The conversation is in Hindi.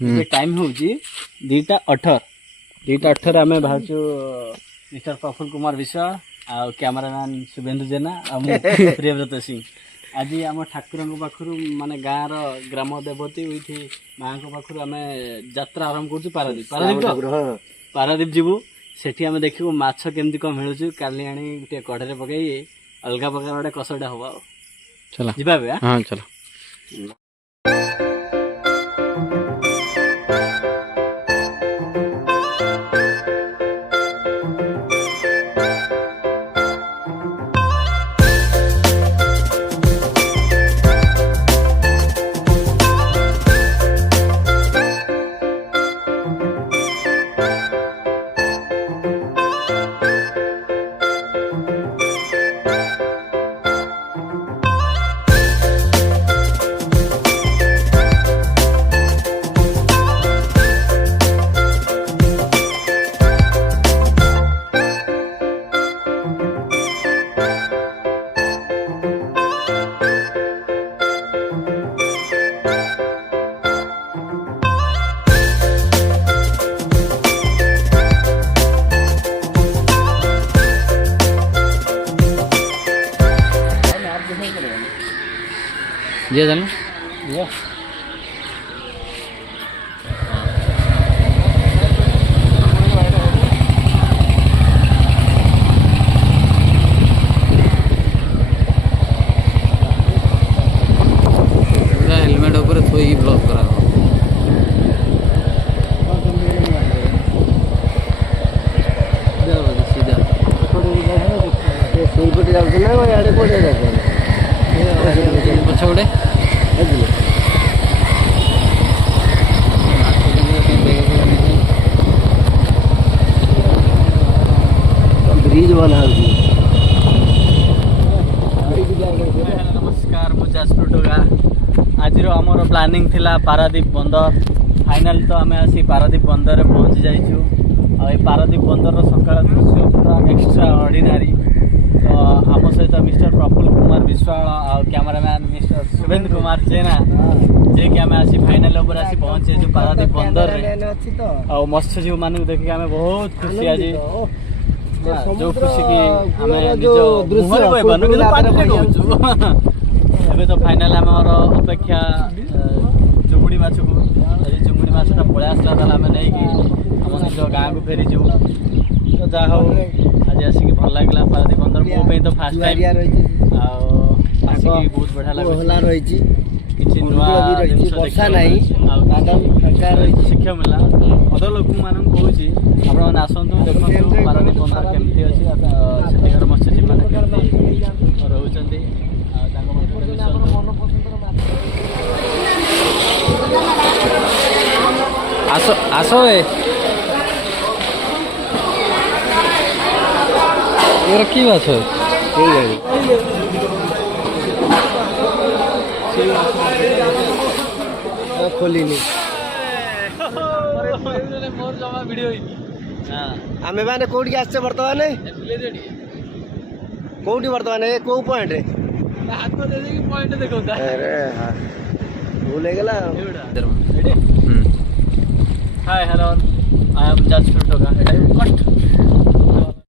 टाइम हूँ 2:18 आम बाहर मिस्टर प्रफुल्ल कुमार विश्वाल आ कैमरामैन शुभेन्दु जेना प्रियव्रत सिंह आज आम ठाकुर पाखु माने गाँव ग्राम देवती उठी माँ पाखु आम यात्रा आरंभ कर पारादीप जीवु सेठी आम देखू माछ केमती कम मिलूँ काली आनी गोटे कढ़े पकई अलग प्रकार गोटे कसटा हम चला जी हाँ चलो ये जान ये हेलमेट ऊपर थोई ब्लॉक करा सीधा पटे जाते पछ गोटे ब्रिज बना नमस्कार मु जाजपुर टोगा आज आमर प्लानिंग थिला पारादीप बंदर फाइनाल तो आम आसी पारादीप बंदर पहुँची जाइछु पारादीप बंदर सकाळ दृश्य पूरा एक्स्ट्रा ऑर्डिनरी तो आम सहित मिस्टर प्रफुल्ल कुमार विश्वाल और कैमरामैन मिस्टर शुभेन्दु कुमार जेना जे कि आम आसी फाइनाल ऊपर आसी पहुँचे जो पारादीप बंदर और मत्स्यजीवी मान देखिक आम बहुत खुशी आज जो खुशी की आम निज तो फाइनाल आम अपेक्षा चुंगुड़ी माछ को चुंगुड़ी माछटा पलि आसला आम नहीं आम निज गाँव को फेरीजु तो जहा हो आज आसिक भल लगे पारादीप बंदर मो तो फास्ट टाइम आसिक बहुत बढ़िया लगे किसी नुआ शिक्षा मिला अदर लोक मान कहूँ आप आसतु देखो पारादीप बंदर केमती अच्छी सेठिकार मत्स्यजीवी मैंने रोच आस आस की माछ खोली मोर जमा वीडियो आमे माने कोठी आछे वर्तमान कोठी वर्तमान को पॉइंट रे हाथ को दे दे की पॉइंट देखो अरे हां भूल गेला hi hello I am Jajpur toga cut